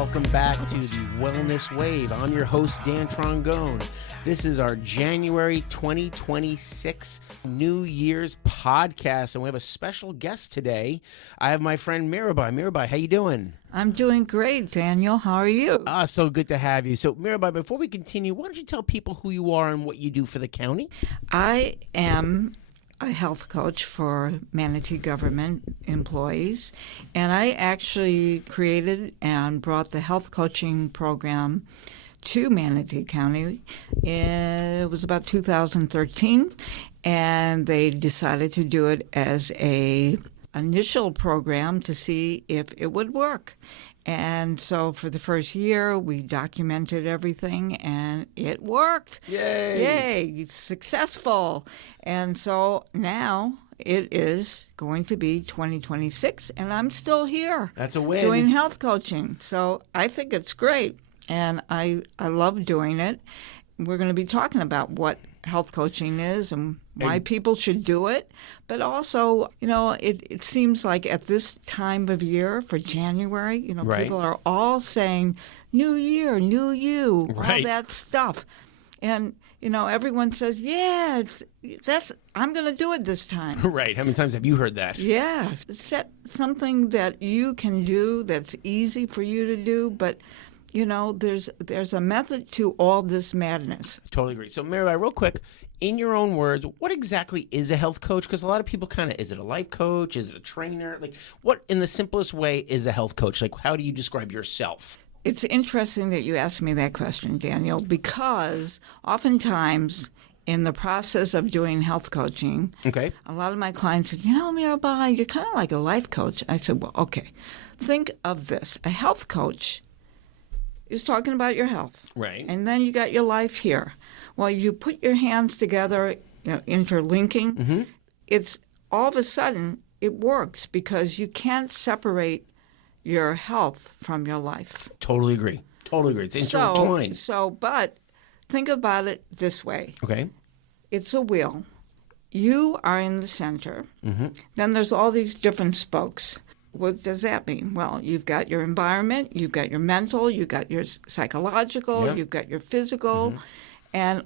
welcome back to the Wellness Wave. I'm your host, Dan Trongone. This is our January 2026 New Year's podcast, and we have a special guest today. I have my friend Mirabai. Mirabai, how you doing? I'm doing great, Daniel. How are you? So good to have you. So, Mirabai, before we continue, why don't you tell people who you are and what you do for the county? I am a health coach for Manatee government employees, and I actually created and brought the health coaching program to Manatee County. It was about 2013, and they decided to do it as a initial program to see if it would work. And so for the first year, we documented everything, and it worked. Yay! Yay! It's successful. And so now it is going to be 2026, and I'm still here. That's a win. Doing health coaching. So I think it's great, and I love doing it. We're going to be talking about what health coaching is and why people should do it. But also, it seems like at this time of year for January, Right. people are all saying, new year, new you, Right. all that stuff. And, everyone says, yeah, I'm going to do it this time. Right. How many times have you heard that? Yeah. Set something that you can do that's easy for you to do, but there's a method to all this madness. Totally agree. So, Mirabai, real quick, in your own words, what exactly is a health coach? Because a lot of people is it a life coach? Is it a trainer? Like, what, in the simplest way, is a health coach? Like, how do you describe yourself? It's interesting that you asked me that question, Daniel, because oftentimes in the process of doing health coaching, Okay. a lot of my clients said, Mirabai, you're kind of like a life coach. I said, well, okay, think of this. A health coach is talking about your health. Right. And then you got your life here. Well, you put your hands together, interlinking, it's all of a sudden it works because you can't separate your health from your life. Totally agree. It's intertwined. But think about it this way. Okay. It's a wheel. You are in the center. Then there's all these different spokes. What does that mean? Well, you've got your environment, you've got your mental, you've got your psychological, Yep. you've got your physical, and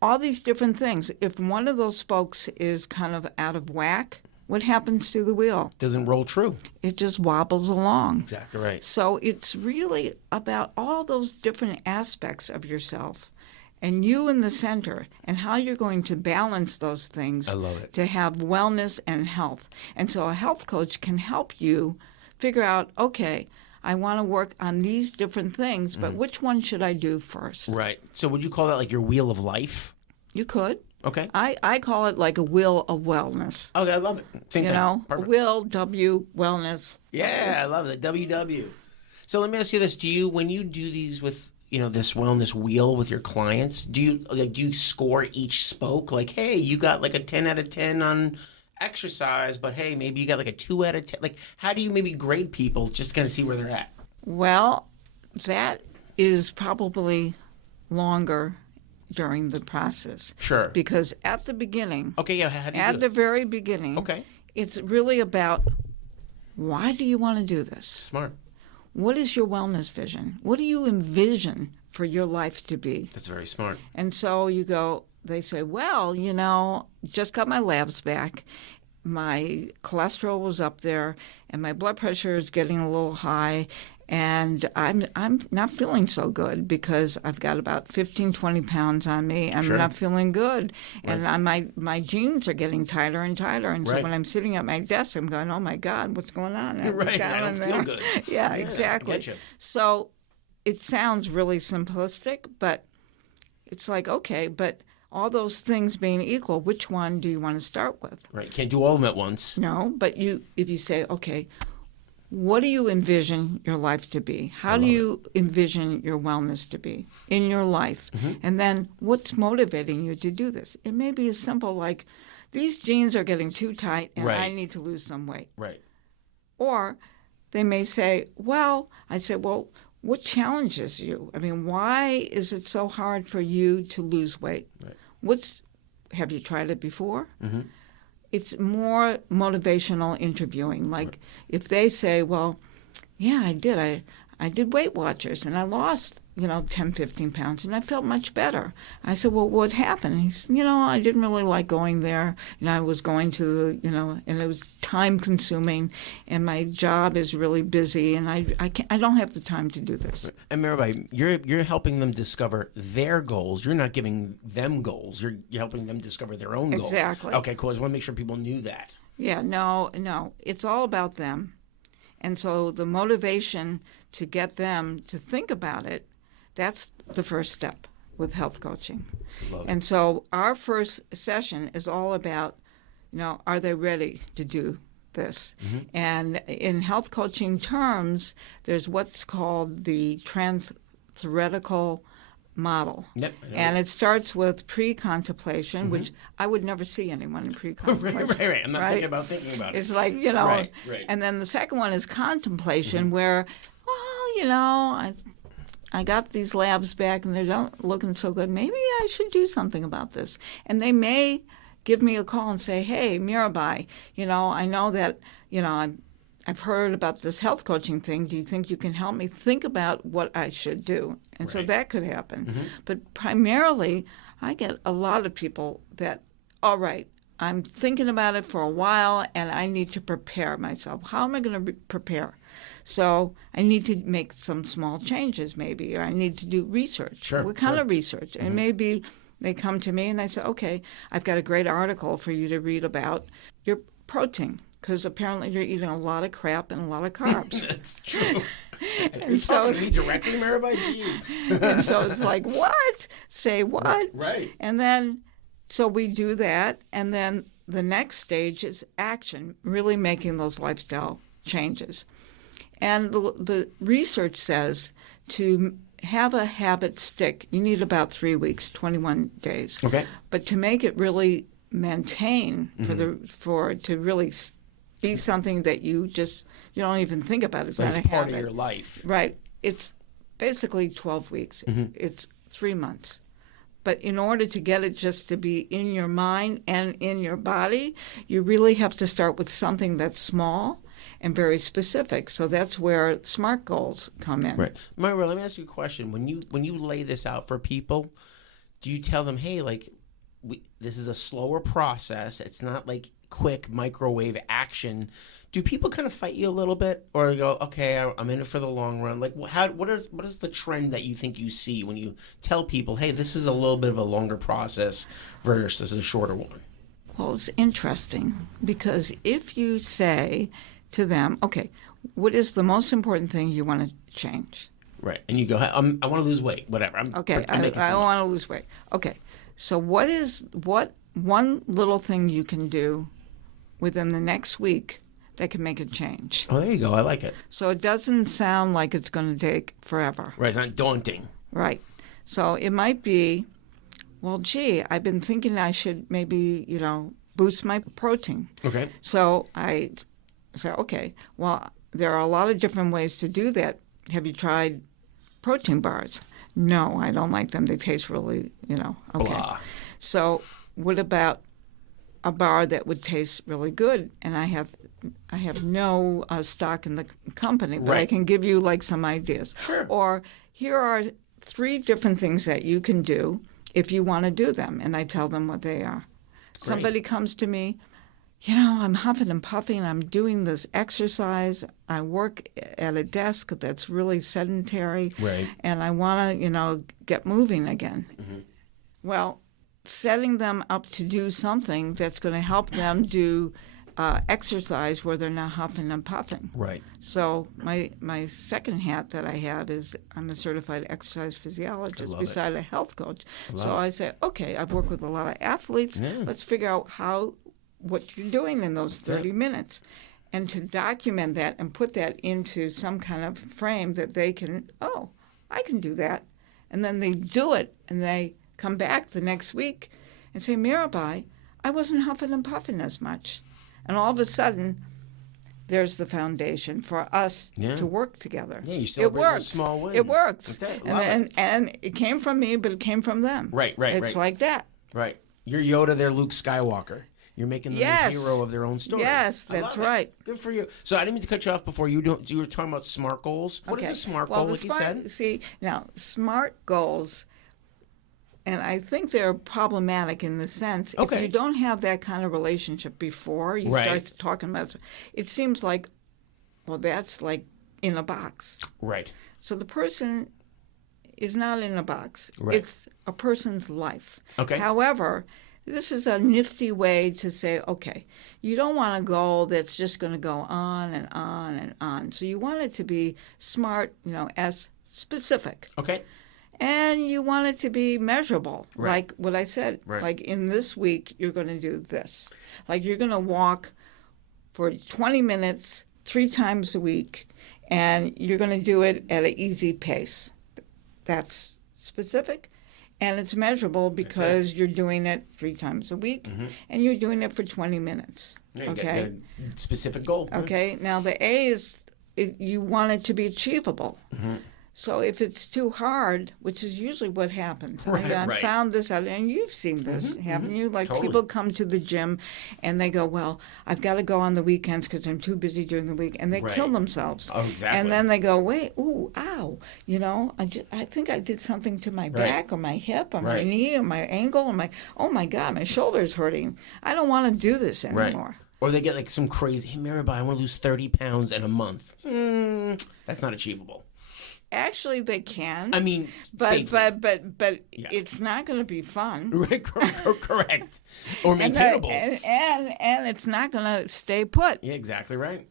all these different things. If one of those spokes is kind of out of whack, what happens to the wheel? Doesn't roll true. It just wobbles along. Exactly right. So it's really about all those different aspects of yourself and you in the center and how you're going to balance those things. I love it. To have wellness and health. And so a health coach can help you figure out, okay, I want to work on these different things, but which one should I do first? Right. So would you call that like your wheel of life? You could. Okay. I call it like a wheel of wellness. Okay, I love it. Same thing. Perfect. Will, W, wellness. Yeah, I love it. WW. So let me ask you this. When you do these with, this wellness wheel with your clients, do you score each spoke? Like, hey, you got like a 10 out of 10 on exercise, but hey, maybe you got like a 2 out of 10. Like, how do you maybe grade people just to kind of see where they're at? Well, that is probably longer during the process. Sure. Because at the beginning, Okay, yeah, how do you at do the it? very beginning, Okay. it's really about why do you want to do this? Smart. What is your wellness vision? What do you envision for your life to be? That's very smart. And so they say, well, just got my labs back. My cholesterol was up there, and my blood pressure is getting a little high, and I'm not feeling so good because I've got about 15, 20 pounds on me. I'm Sure. not feeling good, Right. and my jeans are getting tighter and tighter. And so Right. when I'm sitting at my desk, I'm going, oh my God, what's going on? I look Right, down I don't in feel there. good. Yeah, I exactly. get you. So it sounds really simplistic, but it's like, okay, but all those things being equal, which one do you want to start with? Right. Can't do all of them at once. No, but if you say, okay, what do you envision your life to be? How do you envision your wellness to be in your life? And then what's motivating you to do this? It may be as simple like, these jeans are getting too tight and Right. I need to lose some weight. Right. Or they may say, well, what challenges you? I mean, why is it so hard for you to lose weight? Right. Have you tried it before? Mm-hmm. It's more motivational interviewing. Like if they say, well, yeah, I did. I did Weight Watchers, and I lost, 10, 15 pounds, and I felt much better. I said, well, what happened? He said, I didn't really like going there, and I was going to the, and it was time consuming, and my job is really busy, and I don't have the time to do this. And Mirabai, you're helping them discover their goals. You're not giving them goals. You're helping them discover their own goals. Exactly. Okay, cool. I just want to make sure people knew that. Yeah, no. It's all about them. And so the motivation to get them to think about it, that's the first step with health coaching. Love it. And so our first session is all about, are they ready to do this? Mm-hmm. And in health coaching terms, there's what's called the trans-theoretical model. Yep. And it starts with pre-contemplation, which I would never see anyone in pre-contemplation. right. I'm not thinking about it. It's like, Right. And then the second one is contemplation, where, I got these labs back and they're not looking so good. Maybe I should do something about this. And they may give me a call and say, hey, Mirabai, I know that, I've heard about this health coaching thing. Do you think you can help me think about what I should do? And so that could happen. Mm-hmm. But primarily, I get a lot of people that, all right, I'm thinking about it for a while and I need to prepare myself. How am I going to prepare? So I need to make some small changes maybe, or I need to do research. Sure, what kind of research? And maybe they come to me and I say, okay, I've got a great article for you to read about your protein, because apparently you're eating a lot of crap and a lot of carbs. That's true. And so, talking to me directly, Mirabai? Jeez. And so it's like, what? Say what? Right. And then, so we do that, and then the next stage is action, really making those lifestyle changes. And the research says to have a habit stick, you need about 3 weeks, 21 days. Okay. But to make it really maintain for to really be something that you don't even think about. It's not a part habit. of your life. Right. It's basically 12 weeks. It's 3 months. But in order to get it just to be in your mind and in your body, you really have to start with something that's small and very specific. So that's where SMART goals come in. Right. Myra, let me ask you a question. When you lay this out for people, do you tell them, hey, this is a slower process. It's not like quick microwave action. Do people kind of fight you a little bit, or go, okay, I'm in it for the long run? Like, what is the trend that you think you see when you tell people, hey, this is a little bit of a longer process versus a shorter one? Well, it's interesting because if you say to them, okay, what is the most important thing you want to change? Right, and you go, I want to lose weight, whatever. I want to lose weight. Okay, so what one little thing you can do within the next week that can make a change? Oh, there you go. I like it. So it doesn't sound like it's going to take forever. Right, it's not daunting. Right. So it might be, well, gee, I've been thinking I should maybe, boost my protein. Okay. So I say, okay, well, there are a lot of different ways to do that. Have you tried protein bars? No, I don't like them. They taste really, okay. Blah. So what about a bar that would taste really good? And I have no stock in the company, but I can give you some ideas. Sure. Or here are 3 different things that you can do if you want to do them, and I tell them what they are. Great. Somebody comes to me, I'm huffing and puffing, I'm doing this exercise, I work at a desk that's really sedentary, right, and I want to, get moving again. Mm-hmm. Well, setting them up to do something that's going to help them do exercise where they're not huffing and puffing. Right. So my second hat that I have is I'm a certified exercise physiologist beside a health coach. So I say, okay, I've worked with a lot of athletes. Yeah. Let's figure out what you're doing in those 30 minutes. And to document that and put that into some kind of frame that they can, I can do that. And then they do it and they come back the next week and say, Mirabai, I wasn't huffing and puffing as much. And all of a sudden, there's the foundation for us to work together. Yeah, you celebrate those small wins. It works. That's it. And it came from me, but it came from them. Right. It's like that. Right. You're Yoda, they're Luke Skywalker. You're making them Yes. the hero of their own story. Yes, I that's love it. right. Good for you. So I didn't mean to cut you off before. You were talking about SMART goals. What is a SMART goal, like you said? See, now, SMART goals, and I think they're problematic in the sense, if you don't have that kind of relationship before you start talking about it, it seems like, well, that's like in a box. Right. So the person is not in a box. Right. It's a person's life. Okay. However, this is a nifty way to say, okay, you don't want a goal that's just going to go on and on and on. So you want it to be SMART, as specific. Okay. And you want it to be measurable, like what I said. Right. Like in this week, you're going to do this. Like you're going to walk for 20 minutes 3 times a week, and you're going to do it at an easy pace. That's specific, and it's measurable because you're doing it 3 times a week, and you're doing it for 20 minutes. Yeah, Okay? Get a specific goal. Okay. Now the A is you want it to be achievable. So if it's too hard, which is usually what happens, I found this out, and you've seen this, haven't you? Like people come to the gym, and they go, "Well, I've got to go on the weekends because I'm too busy during the week," and they kill themselves. Oh, exactly. And then they go, "Wait, ooh, ow! I think I did something to my back or my hip or my knee or my ankle or oh my God, my shoulder's hurting. I don't want to do this anymore." Or they get like some crazy, "Hey, Mirabai, I want to lose 30 pounds in a month." That's not achievable. Actually, they can. I mean, but it's not going to be fun. Right, correct. Or maintainable. And it's not going to stay put. Yeah, exactly right.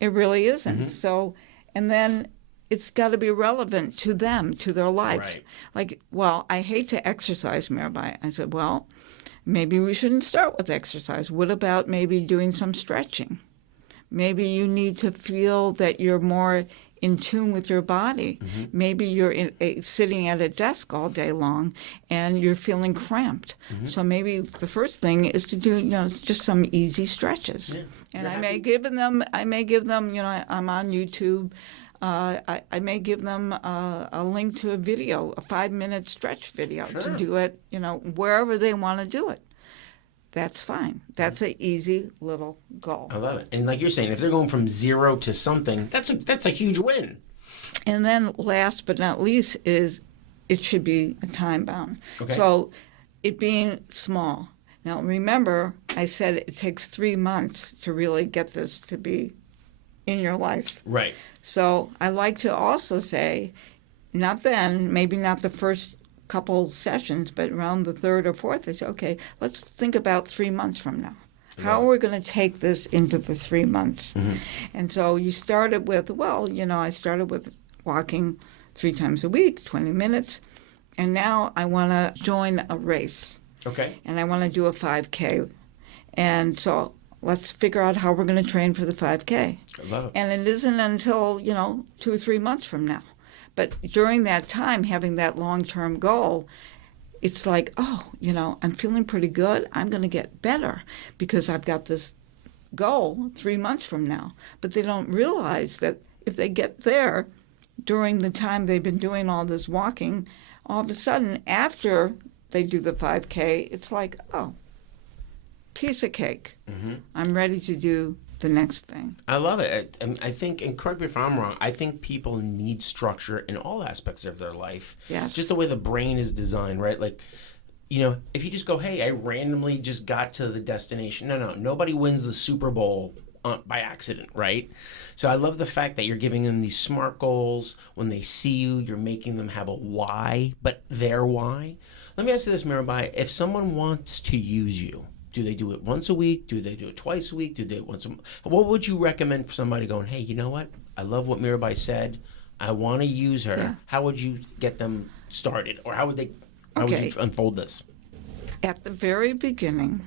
It really isn't. So, and then it's got to be relevant to them, to their life. Right. Like, well, I hate to exercise, Mirabai. I said, well, maybe we shouldn't start with exercise. What about maybe doing some stretching? Maybe you need to feel that you're more in tune with your body. Maybe you're sitting at a desk all day long and you're feeling cramped. So maybe the first thing is to do, just some easy stretches. Yeah. And I may give them, I'm on YouTube. I may give them a link to a video, a 5-minute stretch video to do it, wherever they want to do it. That's fine. That's an easy little goal. I love it. And like you're saying, if they're going from 0 to something, that's a huge win. And then last but not least is it should be a time bound. Okay. So it being small. Now remember, I said it takes 3 months to really get this to be in your life. Right. So I like to also say, not then, maybe not the first couple sessions, but around the 3rd or 4th, I say, okay, let's think about 3 months from now. How are we going to take this into the 3 months? And so you started with, I started with walking 3 times a week, 20 minutes, and now I want to join a race. Okay. And I want to do a 5K. And so let's figure out how we're going to train for the 5K. I love it. And it isn't until, 2 or 3 months from now. But during that time, having that long-term goal, it's like, I'm feeling pretty good. I'm going to get better because I've got this goal 3 months from now. But they don't realize that if they get there during the time they've been doing all this walking, all of a sudden, after they do the 5K, it's like, piece of cake. I'm ready to do the next thing. I love it. I think, and correct me if I'm wrong, I think people need structure in all aspects of their life. Yes. Just the way the brain is designed, right? Like, if you just go, hey, I randomly just got to the destination. No, nobody wins the Super Bowl by accident, right? So I love the fact that you're giving them these SMART goals. When they see you, you're making them have a why, but their why. Let me ask you this, Mirabai. If someone wants to use you, do they do it once a week? Do they do it twice a week? Do they once a month? What would you recommend for somebody going, hey, you know what? I love what Mirabai said. I want to use her. Yeah. How would you get them started? Or how would you unfold this? At the very beginning,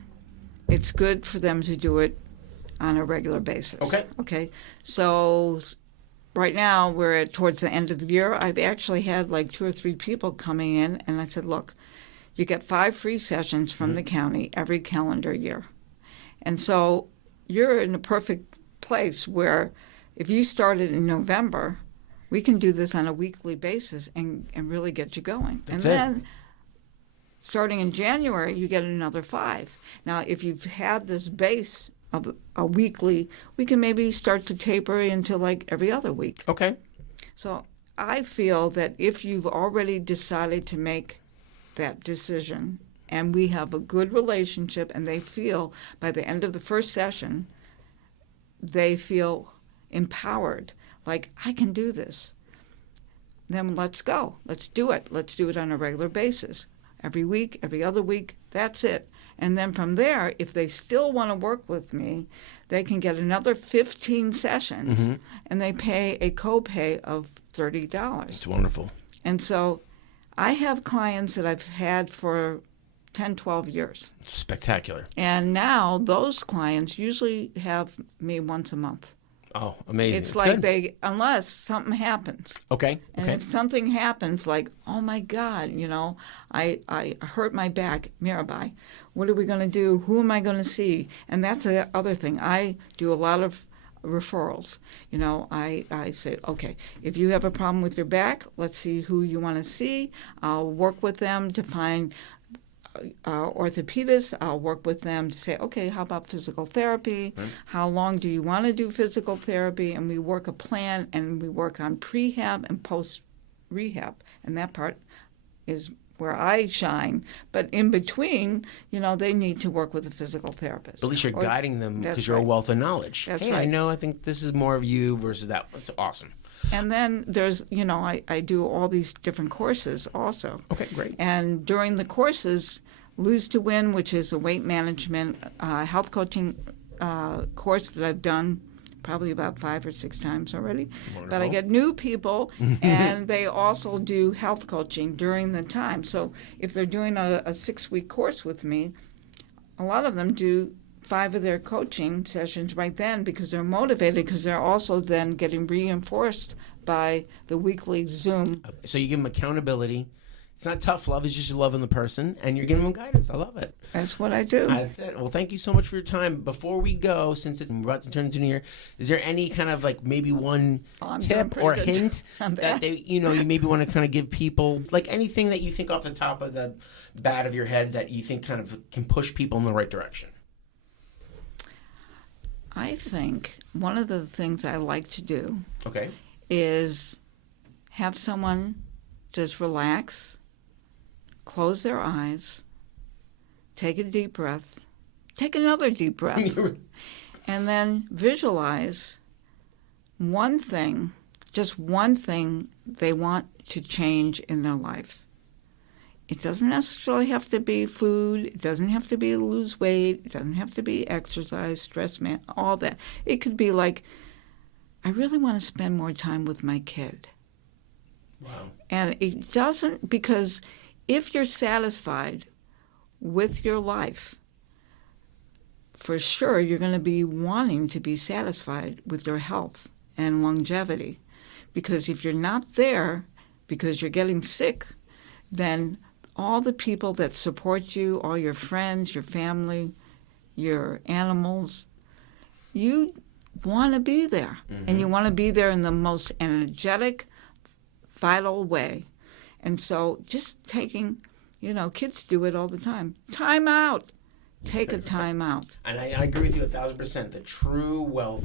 it's good for them to do it on a regular basis. Okay. So right now we're towards the end of the year. I've actually had like 2 or 3 people coming in, and I said, look, you get 5 free sessions from the county every calendar year. And so you're in a perfect place where if you started in November, we can do this on a weekly basis and really get you going. That's and then starting in January, you get another 5. Now, if you've had this base of a weekly, we can maybe start to taper into like every other week. Okay. So I feel that if you've already decided to make that decision and we have a good relationship and they feel by the end of the first session, they feel empowered, like, I can do this, then let's go. Let's do it. Let's do it on a regular basis. Every week, every other week, that's it. And then from there, if they still want to work with me, they can get another 15 sessions, and they pay a copay of $30. It's wonderful. And so I have clients that I've had for 10, 12 years. Spectacular. And now those clients usually have me once a month. Oh, amazing. It's like good. unless something happens. Okay. And Okay. if something happens, like, oh my God, I hurt my back, Mirabai, what are we going to do? Who am I going to see? And that's the other thing. I do a lot of referrals. I say, okay, if you have a problem with your back, let's see who you want to see. I'll work with them to find orthopedists. I'll work with them to say, okay, how about physical therapy? Right. How long do you want to do physical therapy? And we work a plan, and we work on prehab and post-rehab. And that part is where I shine. But in between, they need to work with a physical therapist. But at least you're guiding them because you're right. a wealth of knowledge. That's hey, right. I think this is more of you versus that. That's awesome. And then there's, I do all these different courses also. Okay, great. And during the courses, Lose to Win, which is a weight management health coaching course that I've done probably about 5 or 6 times already. Wonderful. But I get new people, and they also do health coaching during the time. So if they're doing a 6-week course with me, a lot of them do 5 of their coaching sessions right then because they're motivated, because they're also then getting reinforced by the weekly Zoom. So you give them accountability. It's not tough love. It's just loving the person, and you're giving them guidance. I love it. That's what I do. That's it. Well, thank you so much for your time. Before we go, since it's about to turn into New Year, is there any kind of like maybe one tip or hint that they, you maybe want to kind of give people, like anything that you think off the top of the bat of your head that you think kind of can push people in the right direction? I think one of the things I like to do Okay. is have someone just relax, close their eyes, take a deep breath, take another deep breath, and then visualize one thing, just one thing they want to change in their life. It doesn't necessarily have to be food. It doesn't have to be lose weight. It doesn't have to be exercise, stress, all that. It could be like, I really want to spend more time with my kid. Wow. And it doesn't, because if you're satisfied with your life, for sure you're going to be wanting to be satisfied with your health and longevity. Because if you're not there because you're getting sick, then all the people that support you, all your friends, your family, your animals, you want to be there. And you want to be there in the most energetic, vital way. And so just taking, kids do it all the time. Time out. Take a time out. And I agree with you 1,000%. The true wealth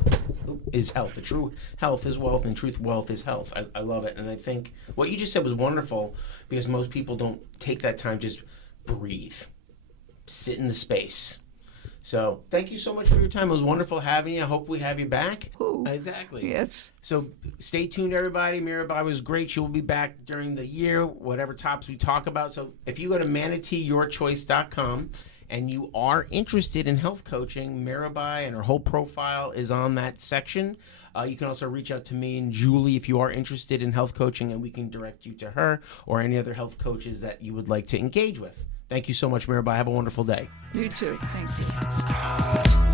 is health. The true health is wealth, and truth wealth is health. I love it. And I think what you just said was wonderful, because most people don't take that time, just breathe, sit in the space. So thank you so much for your time. It was wonderful having you. I hope we have you back. Ooh, exactly. yes. So stay tuned, everybody. Mirabai was great. She will be back during the year, whatever topics we talk about. So if you go to manateeyourchoice.com and you are interested in health coaching, Mirabai and her whole profile is on that section. You can also reach out to me and Julie if you are interested in health coaching, and we can direct you to her or any other health coaches that you would like to engage with. Thank you so much, Mirabai. Have a wonderful day. You too. Thank you.